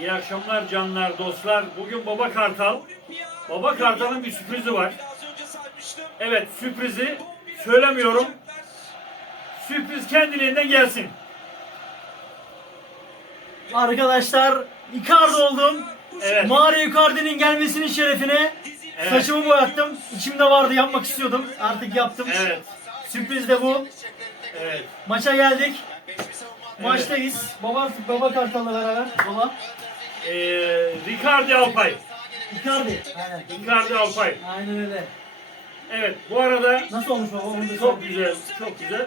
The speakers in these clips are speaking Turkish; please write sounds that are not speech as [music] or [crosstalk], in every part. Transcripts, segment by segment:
İyi akşamlar canlar, dostlar. Bugün Baba Kartal. Baba Kartal'ın bir sürprizi var. Evet, sürprizi söylemiyorum. Sürpriz kendiliğinden gelsin. Arkadaşlar Icardi oldum. Evet. Mario Icardi'nin gelmesinin şerefine Evet. saçımı boyattım. İçimde vardı yapmak istiyordum. Artık yaptım. Evet, Sürpriz de bu. evet. Maça geldik. Maçtayız. Baba Baba Kartal'la beraber. Baba. Ee, Ricardi Alpay. Icardi. Aynen. Ricardi Alpay. Aynen öyle. Evet, bu arada Nasıl olmuş baba? Onu da çok güzel, çok güzel.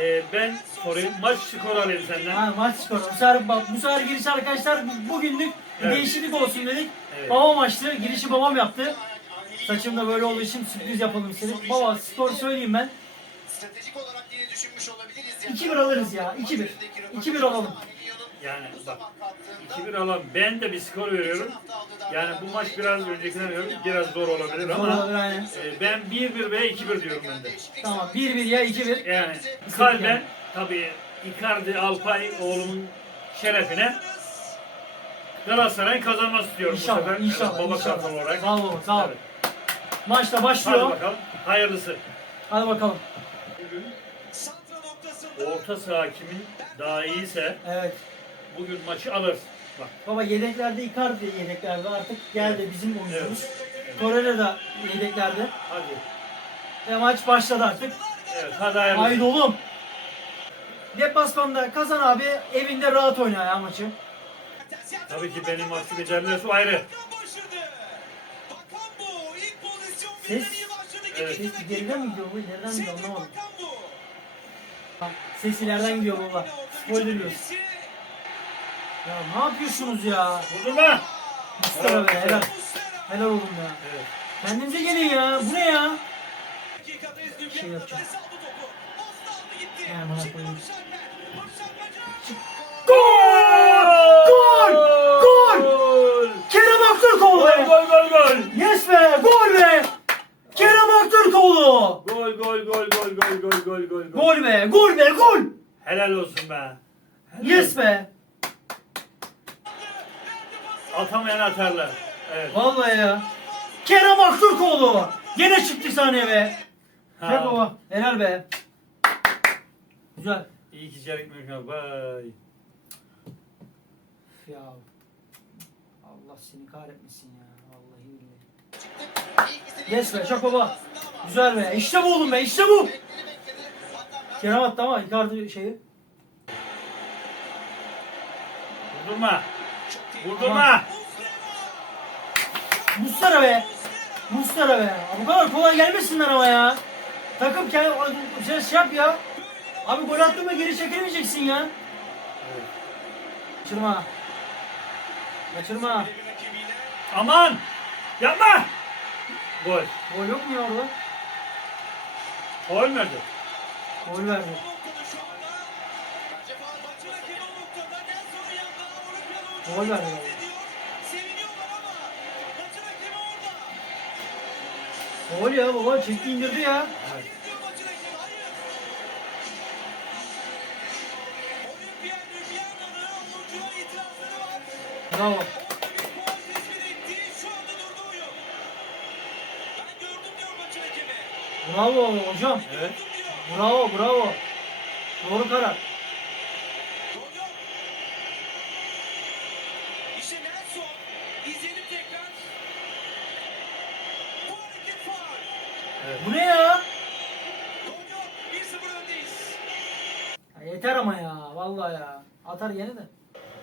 Ee, ben sorayım, maç skoru alayım senden. Ha, maç skoru. Bu sefer, bak, bu sefer giriş arkadaşlar bu- bugünlük bir Evet. değişiklik olsun dedik. Evet. Babam açtı. Girişi babam yaptı. Saçım da böyle olduğu için sürpriz yapalım istedik. Baba skor söyleyeyim ben. Stratejik olarak diye düşünmüş olabiliriz. 2-1 alırız ya. 2-1. 2-1 alalım. Yani bak, 2-1 alalım. Ben de bir skor veriyorum. Yani bu maç biraz öncekine göre biraz zor olabilir ama olabilir aynen. e, ben 1-1 veya 2-1 diyorum ben de. Tamam 1-1 ya 2-1. Yani kalben tabii Icardi Alpay oğlumun şerefine Galatasaray'ın kazanması istiyorum bu İnşallah, sefer. inşallah, Evet, baba inşallah. kartal olarak. Sağ ol baba, sağ ol. Evet. Maçta Hadi başlıyor. bakalım. Hayırlısı. Hadi bakalım. Bugün orta saha kimin daha iyiyse Evet. Bugün maçı alır. Bak. Baba yedeklerde Icardi yedeklerde artık geldi bizim oyuncumuz. Evet. Torreira da yedeklerde. Hadi. Ve maç başladı artık. Evet, hadi hayırlısı. Haydi oğlum. Deplasmanda kazan abi evinde rahat oyna ya maçı. Tabii ki benim ederlerse o ayrı. Ses, Evet. ses geriden mi gidiyor bu? Nereden gidiyor anlamadım. Ses ileriden gidiyor baba. Spoiler yiyoruz. Ya ne yapıyorsunuz ya? Vurdurma. Mustafa be helal. Helal oğlum ya. Evet. Kendinize gelin ya. Bu ne ya? Şey yapacağım. Aman koyayım. Gol! Gol! Gol! Kerem Aktürkoğlu be! gol gol gol. Yes be! Gol be! Kerem Aktürkoğlu! Gol gol gol gol gol gol gol gol. Gol be! Gol be! Gol! Helal olsun be. Helal Yes be! Atamayan atarlar. Evet. Vallahi ya. Kerem Aktürkoğlu! Gene çıktı sahneye be. Ha. Gel baba. Helal be. Güzel. İyi ki çelik mükemmel. Vay. Ya. Allah seni kahretmesin ya. Vallahi billahi. Yes be çok baba. Güzel be. İşte bu oğlum be. İşte bu. Kerem attı ama Icardi şeyi. Vurdurma. Vurdurma. Mustara be. Mustara be. Bu kadar kolay gelmesinler ama ya. Takım kendi şey, şey yap ya. Abi gol attın mı geri çekilmeyeceksin ya. Evet. Kaçırma. Kaçırma. Aman. Yapma. Gol. Gol yok mu ya orada? Gol mü? Gol verdi. Gol verdi. Gol ya baba çekti indirdi ya. Evet. Bravo. Bravo hocam. Evet. Bravo bravo. Doğru karar. İşte Nelson. İzleyelim tekrar. Bu hareket faul. Evet. Bu ne ya? Gol yok. 1-0 öndeyiz. ya? Yeter ama ya vallahi ya. Atar yine de.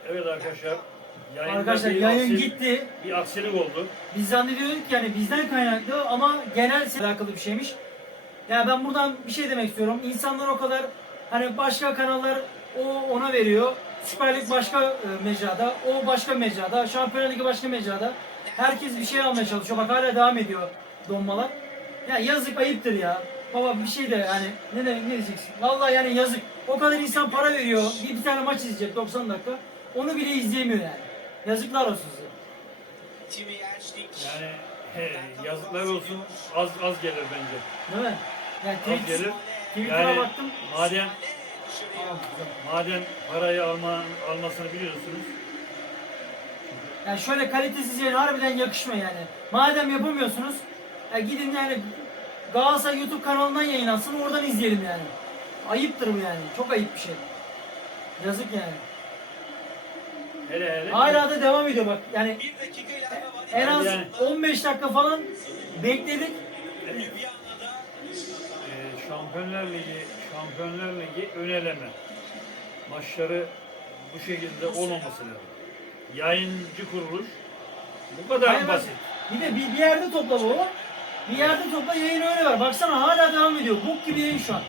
Evet arkadaşlar. Yayında Arkadaşlar bir yayın aksilik- gitti. Bir aksilik oldu. Biz zannediyorduk ki yani bizden kaynaklı ama genel alakalı bir şeymiş. Ya ben buradan bir şey demek istiyorum. İnsanlar o kadar hani başka kanallar o ona veriyor. Süper Lig başka e, mecrada, o başka mecrada, Şampiyonlar Ligi başka mecrada. Herkes bir şey almaya çalışıyor. Bak hala devam ediyor donmalar. Ya yazık ayıptır ya. Baba bir şey de yani ne demek ne diyeceksin? Vallahi yani yazık. O kadar insan para veriyor. Bir, bir tane maç izleyecek 90 dakika. Onu bile izleyemiyor yani. Yazıklar olsun size. Yani he, yazıklar olsun az az gelir bence. Değil mi? Yani Az tweet, gelir. Twitter'a Yani baktım. madem madem parayı alma, almasını biliyorsunuz Yani şöyle kalitesiz yayın harbiden yakışmıyor yani. Madem yapamıyorsunuz ya gidin yani Galatasaray YouTube kanalından yayın alsın oradan izleyelim yani. Ayıptır bu yani. Çok ayıp bir şey. Yazık yani. Hele hele. Hala da devam ediyor bak. Yani Bir dakika ilerleme var. en az Yani. 15 dakika falan bekledik. Ljubljana'da Ee, Şampiyonlar Ligi, Şampiyonlar Ligi ön eleme maçları bu şekilde olmaması lazım. Yayıncı kuruluş bu kadar Hayır, basit. Bir de bir, bir yerde topla bu. Bir yerde topla yayın öyle var. Baksana hala devam ediyor. Bok gibi yayın şu an.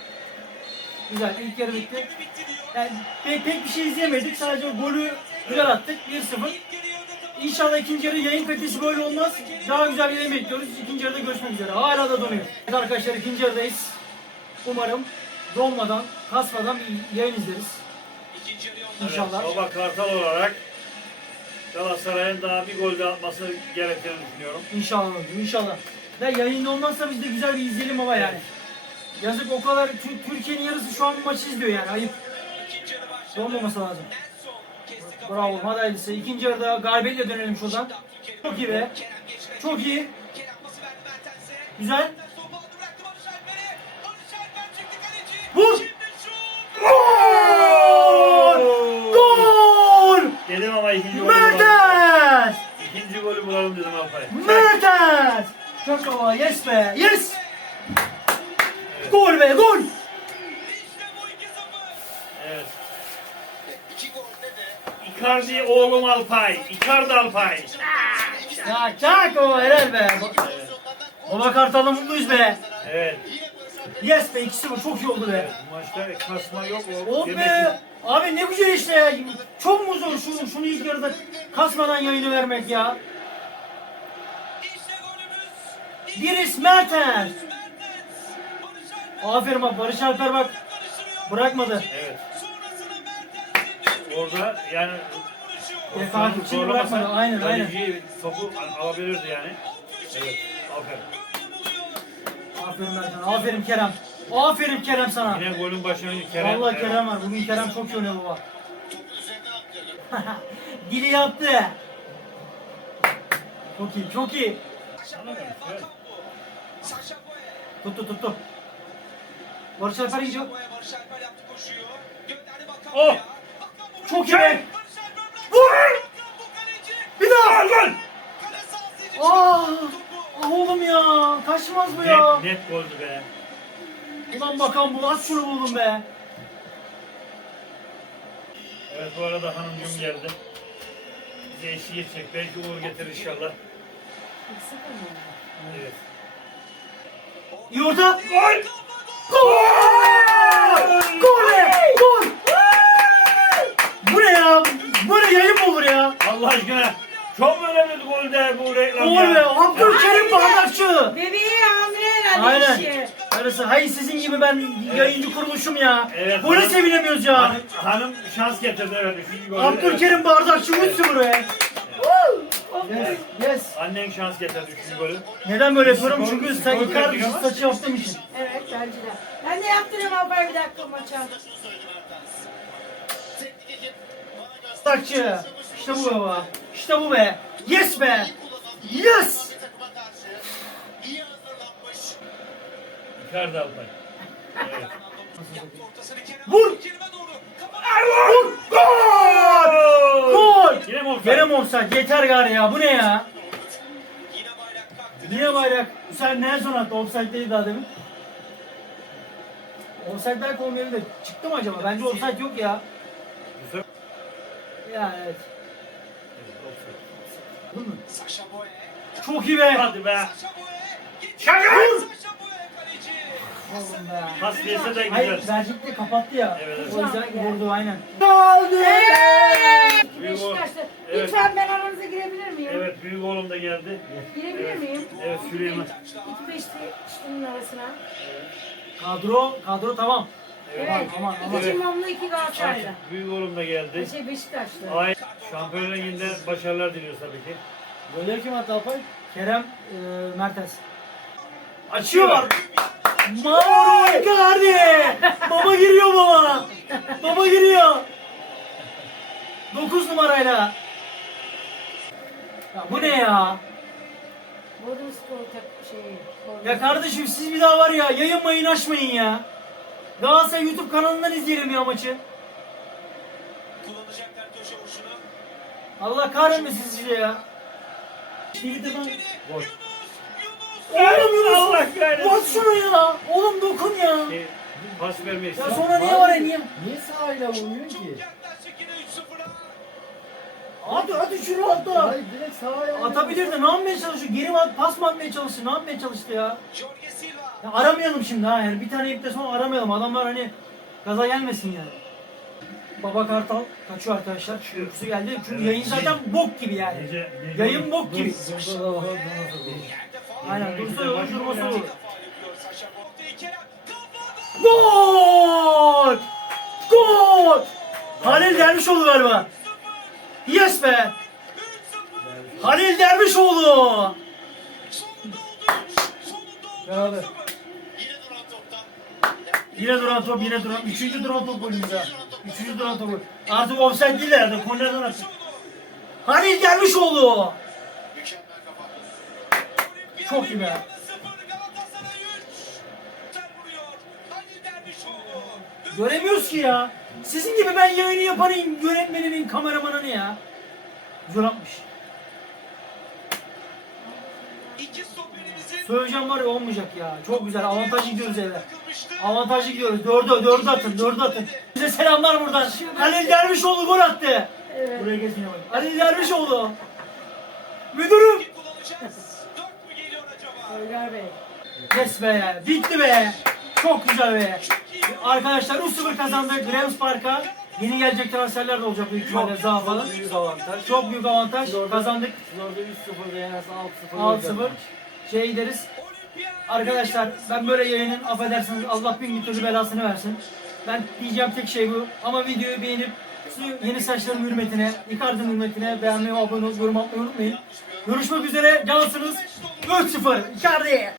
Güzel ilk yarı bitti. Yani pek, pek bir şey izleyemedik. Sadece golü güzel attık. 1-0. İlk yarı tabii. İnşallah ikinci yarı yayın kalitesi böyle olmaz. Daha güzel bir yayın bekliyoruz. İkinci yarıda görüşmek üzere. Hala da donuyor. Evet arkadaşlar ikinci yarıdayız. Umarım donmadan, kasmadan bir yayın izleriz. Yolda. Evet, İnşallah. Baba Kartal olarak Galatasaray'ın daha bir gol daha atması gerektiğini düşünüyorum. İnşallah. İnşallah. Ve yayında olmazsa biz de güzel bir izleyelim baba yani. Yazık o kadar Tü- Türkiye'nin yarısı şu an bu maçı izliyor yani. Ayıp. Donmaması lazım. Bravo. Hadi hayırlısı. İkinci yarıda galibiyetle dönelim şuradan. Çok iyi be. Çok iyi. Güzel. Vur. Gol! Gol! Dedim ama ikinci golü bulalım. Mertens! İkinci golü bulalım dedim Alpay. Mertens! Çok hava. Yes be. Yes! Gol be gol! İşte bu 2-0. Evet. Icardi oğlum Alpay. Icardi Alpay. Ya çak o helal be. Baba Kartal'la mutluyuz be. Evet. Yes be 2-0 çok iyi oldu be. Bu maçta kasma yok. Oh be. ki- Abi ne güzel işte ya. Çok mu zor şunu, şunu ilk yarıda kasmadan yayını vermek ya. Biris Mertens. Aferin bak Barış Alper bak bırakmadı. Evet. Orada yani. Ya, takipçini bırakmadı. Aynen aynen. kaleci topu alabilirdi yani. Evet. Aferin. Aferin Mertens. Aferin Kerem. Aferin Kerem sana. Yine golün başına Kerem. Vallahi. Kerem var. Bugün Kerem çok iyi oynuyor baba. [laughs] Dili yaptı. Çok iyi, çok iyi Boye, Bakan bu. Saşa Boye. Tuttu, tuttu. Barış Alper gidiyor. Boye Barış Alper yaptı koşuyu. Gönderdi Bakan Oh! Çok iyi be. Vur! Bir daha. Gol! Çıktı. Topu. ah oğlum ya. Kaçmaz bu ya. Net, net goldü be. Ulan bakan bu. At şunu buldum be. Evet bu arada hanımcığım geldi. Bize eşlik edecek. Belki uğur getirir inşallah. Evet. İyi orta. Gol! Gol! Gol! Gol! Bu ne ya? Böyle yayın mı olur ya? Allah aşkına çok önemli gol de bu reklam Gol ya. be! Abdülkerim Bardakçı! Bebeği hamile herhalde Aynen. işi. Arası, hayır sizin gibi ben yayıncı kuruluşum ya. Evet, Böyle hanım- sevinemiyoruz ya. Hanım, hanım şans getirdi evet. Üçüncü golü. Abdülkerim Bardakçı 3-0 be. Yes, yes. Annen şans getirdi üçüncü golü. Neden böyle yapıyorum? Çünkü sen Icardi ama. saçı yaptığım için. Evet bence de. Ben de yaptırıyorum Alpay bir dakika maça. Bardakçı. İşte bu baba. İşte bu be. Yes be. Yes. Icardi Alpay. Evet. Vur. Vur. Gol. Gol. Yine mi offside? Gene mi offside? Yeter gari ya. Bu ne ya? Yine bayrak kalktı. Yine bayrak. Bu sefer Nelson attı. Offside değil daha demin. Offside belki olmayabilir. Çıktı mı acaba? Bence offside yok ya. Ya evet. Offside. Değil mi? Çok iyi be. Hadi be. Saşa Oğlum be. Pas verse de Hayır, de kapattı ya. Evet, evet. O yüzden vurdu aynen. Evet. Büyük o- Beşiktaş'ta. Evet. Lütfen ben aranıza girebilir miyim? Evet büyük oğlum da geldi. Girebilir Evet. miyim? Evet Süleyman. İki Beşiktaş'ın arasına. Kadro, kadro tamam. Evet. aman, aman. İki Cimamlı iki Galatasaraylı. Büyük oğlum da geldi. Şey Beşiktaşlı. Ay Şampiyonlar Ligi'nde başarılar diliyoruz tabii ki. Golleri kim attı Alpay? Kerem e, Mertens. Açıyor. Mauro Icardi. baba giriyor baba. Baba giriyor. 9 numarayla. Ya bu ne ya? Bodrum Spor tak şey. Ya kardeşim siz bir daha var ya yayın mayın açmayın ya. Galatasaray YouTube kanalından izleyelim ya maçı. Kullanacaklar köşe vuruşunu. Allah kahretmesin sizi ya. Twitter'dan... Yunus, Yunus. Oğlum Yunus! Allah kahretsin. Bak şunu ya! Oğlum dokun ya! Şey, Pas vermek Ya sonra niye var ya niye? Niye sahayla vurmuyor ki? Yaklaşık yine 3-0'a. Hadi hadi şunu atla! Hayır direkt sahaya. Atabilir de ne yapmaya çalışıyor? Geri at, pas mı atmaya çalıştı? Ne yapmaya çalıştı ya? Jorge Silva. ya aramayalım şimdi ha yani bir tane ipte sonra aramayalım. Adamlar hani gaza gelmesin yani. Baba Kartal kaçıyor arkadaşlar. Uykusu geldi. Çünkü yayın zaten bok gibi yani. Gece- gece- Yayın bok gibi. Aynen dursa olur durmasa olur. Gol. Gol! Halil Dervişoğlu galiba. Yes be! 3-0. Halil Dervişoğlu! Beraber. Yine duran top, yine duran. Üçüncü duran top golümüz ha. Üçüncü duran top. Artık offside değil herhalde. Kornerden attık. Halil Dervişoğlu! Çok iyi be. 0 Galatasaray 3. Ter vuruyor. Halil Dervişoğlu. Göremiyoruz ki ya. Sizin gibi ben yayını yapanın, yönetmeninin, kameramanını ya. Güzel atmış. Söyleyeceğim var ya olmayacak ya. Çok güzel. Avantajlı gidiyoruz eve. Avantajlı gidiyoruz. Dördü, dördü atın, dördü atın. Size selamlar buradan. Halil Dervişoğlu gol attı. Evet. Buraya bak. Halil Dervişoğlu. Müdürüm. Ömer Bey. Yes be. Bitti be. Çok güzel be. Arkadaşlar 3-0 kazandık Rams Park'a. Yeni gelecek transferler de olacak büyük ihtimalle Zaha falan. Büyük avantaj. Çok büyük avantaj. Kazandık. Orada 3-0 yenerse 6-0. 6-0. Şey. Olimpiyat. Arkadaşlar ben böyle yayının affedersiniz Allah bin bir türlü belasını versin. Ben diyeceğim tek şey bu. Ama videoyu beğenip yeni saçların hürmetine, Icardi'nin hürmetine beğenmeyi, abone olup yorum atmayı unutmayın. Görüşmek üzere. Cansınız. 3-0. Icardi.